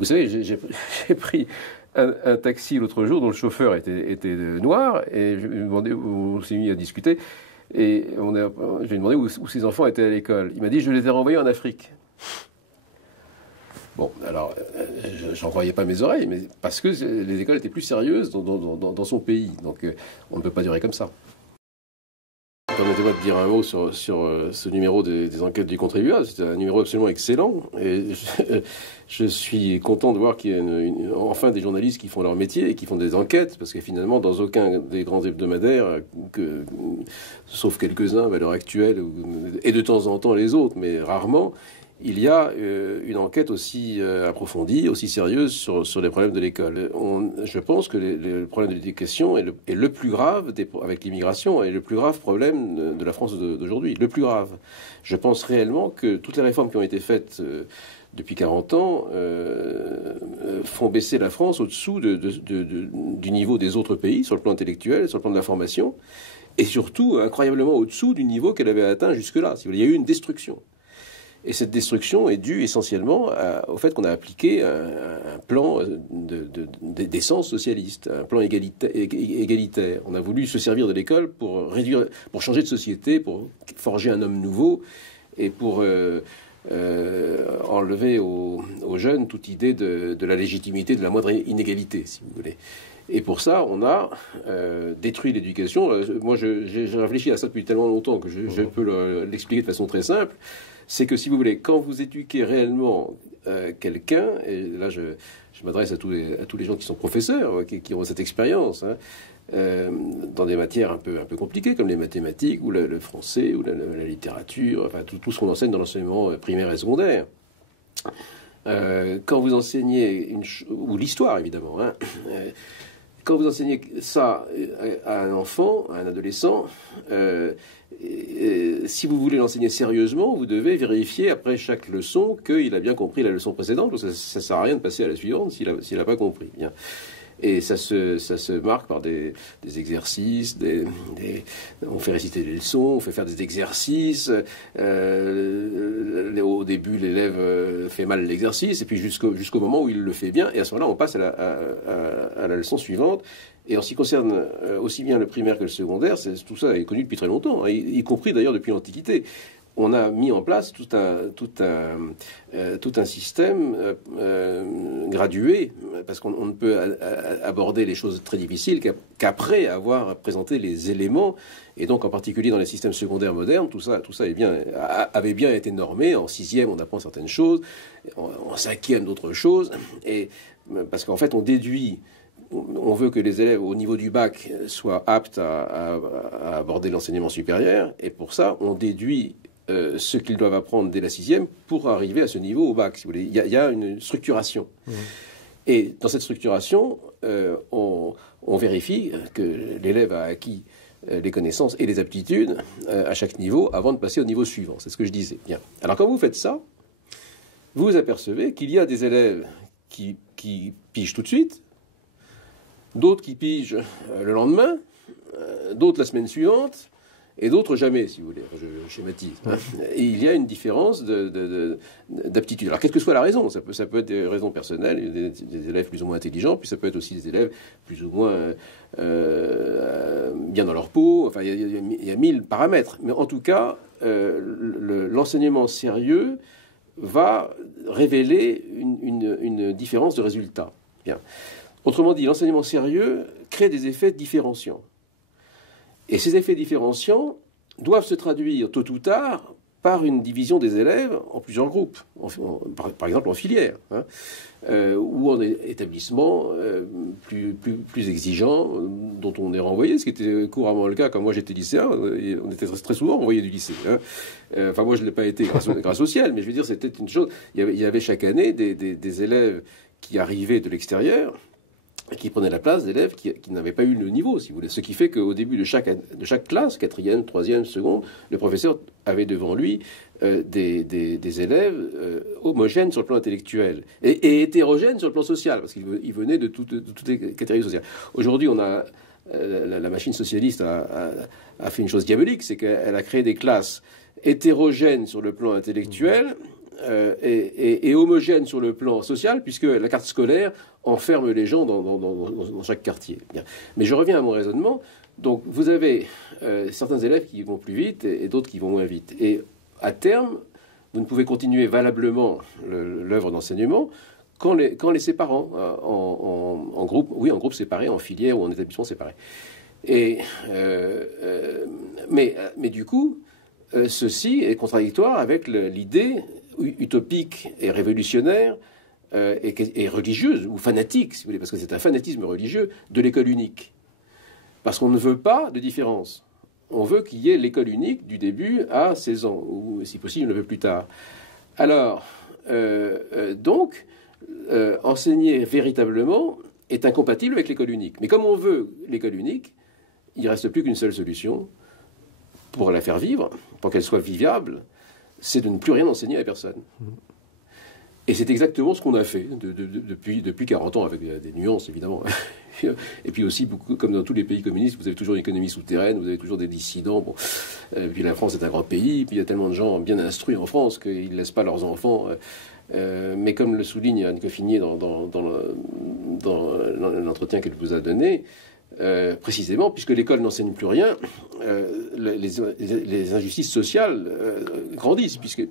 Vous savez, j'ai pris un taxi l'autre jour dont le chauffeur était noir et je lui ai demandé, on s'est mis à discuter et je lui ai demandé où ses enfants étaient à l'école. Il m'a dit, je les ai renvoyés en Afrique. Bon, alors, j'en croyais pas mes oreilles, mais parce que les écoles étaient plus sérieuses dans son pays. Donc, on ne peut pas durer comme ça. Permettez-moi de dire un mot sur ce numéro des enquêtes du contribuable. C'est un numéro absolument excellent. Et je suis content de voir qu'il y a enfin des journalistes qui font leur métier et qui font des enquêtes. Parce que finalement, dans aucun des grands hebdomadaires, sauf quelques-uns à l'heure actuelle, et de temps en temps les autres, mais rarement, il y a une enquête aussi approfondie, aussi sérieuse sur les problèmes de l'école. Je pense que le problème de l'éducation est le plus grave, avec l'immigration, est le plus grave problème de la France d'aujourd'hui. Le plus grave. Je pense réellement que toutes les réformes qui ont été faites depuis 40 ans font baisser la France au-dessous du niveau des autres pays, sur le plan intellectuel, sur le plan de la formation, et surtout incroyablement au-dessous du niveau qu'elle avait atteint jusque-là. Il y a eu une destruction. Et cette destruction est due essentiellement au fait qu'on a appliqué un plan d'essence socialiste, un plan égalitaire. On a voulu se servir de l'école pour changer de société, pour forger un homme nouveau et pour enlever aux jeunes toute idée de la légitimité de la moindre inégalité, si vous voulez. Et pour ça, on a détruit l'éducation. Moi, j'ai réfléchi à ça depuis tellement longtemps que je peux l'expliquer de façon très simple. C'est que, si vous voulez, quand vous éduquez réellement quelqu'un, et là je m'adresse à tous les gens qui sont professeurs, qui ont cette expérience, dans des matières un peu compliquées, comme les mathématiques, ou le français, ou la littérature, enfin tout ce qu'on enseigne dans l'enseignement primaire et secondaire. Quand vous enseignez, ou l'histoire évidemment, quand vous enseignez ça à un enfant, à un adolescent, si vous voulez l'enseigner sérieusement, vous devez vérifier après chaque leçon qu'il a bien compris la leçon précédente, parce que ça ne sert à rien de passer à la suivante s'il n'a pas compris. Bien. Et ça se marque par des exercices, on fait réciter des leçons, on fait faire des exercices. Au début, l'élève fait mal l'exercice, et puis jusqu'au moment où il le fait bien. Et à ce moment-là, on passe à la leçon suivante. Et en ce qui concerne aussi bien le primaire que le secondaire, tout ça est connu depuis très longtemps, y compris d'ailleurs depuis l'Antiquité. On a mis en place tout un système gradué, parce qu'on ne peut aborder les choses très difficiles qu'après avoir présenté les éléments. Et donc, en particulier dans les systèmes secondaires modernes, tout ça avait bien été normé. En 6e, on apprend certaines choses, en 5e, d'autres choses. Et parce qu'en fait, on veut que les élèves au niveau du bac soient aptes à aborder l'enseignement supérieur. Et pour ça, on déduit ce qu'ils doivent apprendre dès la 6e pour arriver à ce niveau au bac, si vous voulez. Il y a une structuration. Mmh. Et dans cette structuration, on vérifie que l'élève a acquis les connaissances et les aptitudes à chaque niveau avant de passer au niveau suivant. C'est ce que je disais. Bien. Alors quand vous faites ça, vous vous apercevez qu'il y a des élèves qui pigent tout de suite, d'autres qui pigent le lendemain, d'autres la semaine suivante, et d'autres jamais, si vous voulez. Je schématise. Et il y a une différence d'aptitude. Alors, quelle que soit la raison, ça peut être des raisons personnelles, des élèves plus ou moins intelligents, puis ça peut être aussi des élèves plus ou moins bien dans leur peau. Enfin, il y a 1000 paramètres. Mais en tout cas, l'enseignement sérieux va révéler une différence de résultat. Bien. Autrement dit, l'enseignement sérieux crée des effets différenciants. Et ces effets différenciants doivent se traduire tôt ou tard par une division des élèves en plusieurs groupes, par exemple en filière, ou en établissement plus exigeant, dont on est renvoyé, ce qui était couramment le cas quand moi j'étais lycéen. On était très souvent renvoyé du lycée. Enfin, moi je ne l'ai pas été grâce au ciel, mais je veux dire, c'était une chose. Il y avait chaque année des élèves qui arrivaient de l'extérieur, qui prenaient la place d'élèves qui n'avaient pas eu le niveau, si vous voulez. Ce qui fait qu'au début de chaque classe, 4e, 3e, seconde, le professeur avait devant lui des élèves homogènes sur le plan intellectuel et hétérogènes sur le plan social, parce qu'ils venaient de toutes les catégories sociales. Aujourd'hui, on a la machine socialiste a fait une chose diabolique, c'est qu'elle a créé des classes hétérogènes sur le plan intellectuel, est homogène sur le plan social, puisque la carte scolaire enferme les gens dans chaque quartier. Bien. Mais je reviens à mon raisonnement. Donc vous avez certains élèves qui vont plus vite et d'autres qui vont moins vite. Et à terme, vous ne pouvez continuer valablement l'œuvre d'enseignement qu'en les séparant en groupe, oui, en groupe séparé, en filière ou en établissement séparé. Mais du coup, ceci est contradictoire avec l'idée utopique et révolutionnaire et religieuse, ou fanatique, si vous voulez, parce que c'est un fanatisme religieux, de l'école unique. Parce qu'on ne veut pas de différence. On veut qu'il y ait l'école unique du début à 16 ans, ou si possible, un peu plus tard. Alors, enseigner véritablement est incompatible avec l'école unique. Mais comme on veut l'école unique, il ne reste plus qu'une seule solution pour la faire vivre, pour qu'elle soit vivable, c'est de ne plus rien enseigner à personne. Et c'est exactement ce qu'on a fait depuis 40 ans, avec des nuances, évidemment. Et puis aussi, beaucoup, comme dans tous les pays communistes, vous avez toujours une économie souterraine, vous avez toujours des dissidents. Bon. Puis la France est un grand pays, puis il y a tellement de gens bien instruits en France qu'ils ne laissent pas leurs enfants. Mais comme le souligne Anne Coffinier dans l'entretien qu'elle vous a donné, précisément, puisque l'école n'enseigne plus rien, les injustices sociales grandissent, puisque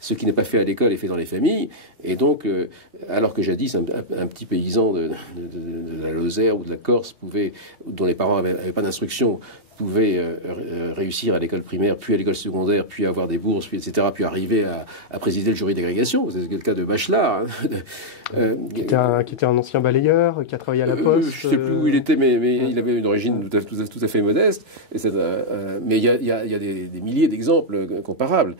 ce qui n'est pas fait à l'école est fait dans les familles. Et donc, alors que jadis, un petit paysan de la Lozère ou de la Corse dont les parents n'avaient pas d'instruction, pouvait réussir à l'école primaire, puis à l'école secondaire, puis avoir des bourses, puis etc., puis arriver à présider le jury d'agrégation. C'est le cas de Bachelard. Qui était un ancien balayeur, qui a travaillé à la Poste. Je ne sais plus où il était, mais il avait une origine tout à fait modeste. Mais il y a des milliers d'exemples comparables.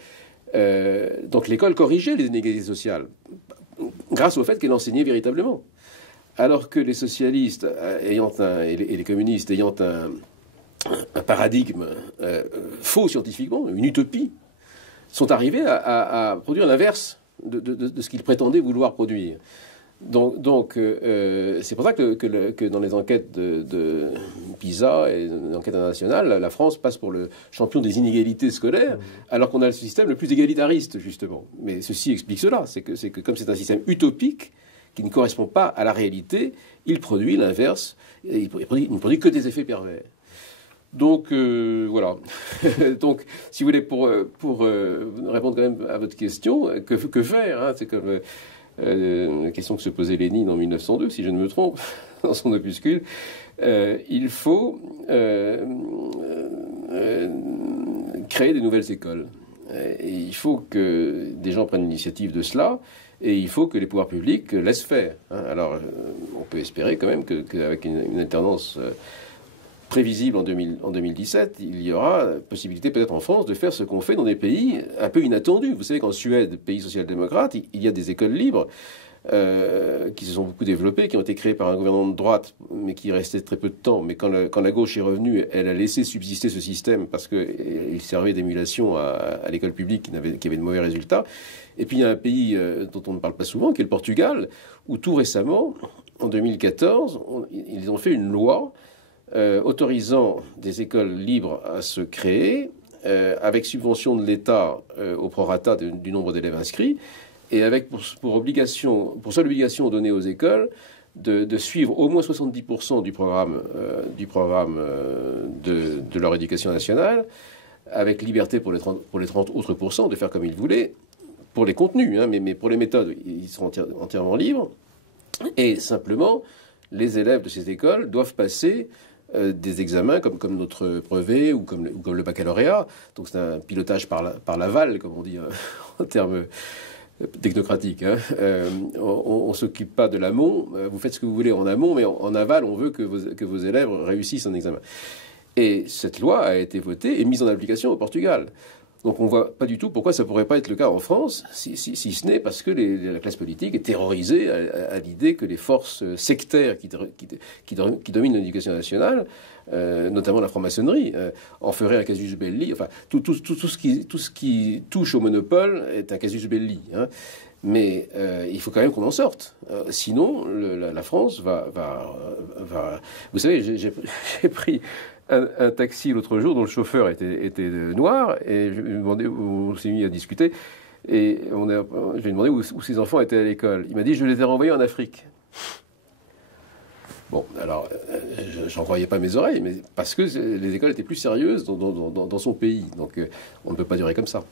Donc l'école corrigeait les inégalités sociales grâce au fait qu'elle enseignait véritablement. Alors que les socialistes et les communistes ayant un paradigme faux scientifiquement, une utopie, sont arrivés à produire l'inverse de ce qu'ils prétendaient vouloir produire. Donc c'est pour ça que dans les enquêtes de PISA et les enquêtes internationales, la France passe pour le champion des inégalités scolaires, alors qu'on a le système le plus égalitariste, justement. Mais ceci explique cela, c'est que comme c'est un système utopique, qui ne correspond pas à la réalité, il produit l'inverse, il ne produit que des effets pervers. Donc, voilà. Donc, si vous voulez, pour répondre quand même à votre question, que faire, hein, c'est comme la question que se posait Lénine en 1902, si je ne me trompe, dans son opuscule. Il faut créer des nouvelles écoles. Et il faut que des gens prennent l'initiative de cela, et il faut que les pouvoirs publics laissent faire. Hein. Alors, on peut espérer quand même qu'avec une alternance prévisible en 2017, il y aura possibilité peut-être en France de faire ce qu'on fait dans des pays un peu inattendus. Vous savez qu'en Suède, pays social-démocrate, il y a des écoles libres qui se sont beaucoup développées, qui ont été créées par un gouvernement de droite, mais qui restait très peu de temps. Mais quand la gauche est revenue, elle a laissé subsister ce système parce qu'il servait d'émulation à l'école publique qui avait de mauvais résultats. Et puis il y a un pays dont on ne parle pas souvent, qui est le Portugal, où tout récemment, en 2014, ils ont fait une loi autorisant des écoles libres à se créer, avec subvention de l'État au prorata du nombre d'élèves inscrits, et avec pour seule obligation donnée aux écoles de suivre au moins 70% du programme de leur éducation nationale, avec liberté pour les 30 autres pourcents de faire comme ils voulaient, pour les contenus, hein, mais pour les méthodes, ils sont entièrement libres. Et simplement, les élèves de ces écoles doivent passer des examens comme notre brevet ou comme le baccalauréat. Donc c'est un pilotage par l'aval, comme on dit en termes technocratiques. Hein. On ne s'occupe pas de l'amont. Vous faites ce que vous voulez en amont, mais en aval, on veut que vos élèves réussissent un examen. Et cette loi a été votée et mise en application au Portugal. Donc on ne voit pas du tout pourquoi ça ne pourrait pas être le cas en France, si ce n'est parce que la classe politique est terrorisée à l'idée que les forces sectaires qui dominent l'éducation nationale, notamment la franc-maçonnerie, en feraient un casus belli. Enfin, tout ce qui touche au monopole est un casus belli. Hein. Mais il faut quand même qu'on en sorte. Sinon, la France va... Vous savez, j'ai pris un taxi l'autre jour dont le chauffeur était noir, et je me demandais, on s'est mis à discuter, Et je lui ai demandé où ses enfants étaient à l'école. Il m'a dit, je les ai renvoyés en Afrique. Bon, alors, j'en croyais pas mes oreilles, mais parce que les écoles étaient plus sérieuses dans son pays. Donc, on ne peut pas durer comme ça.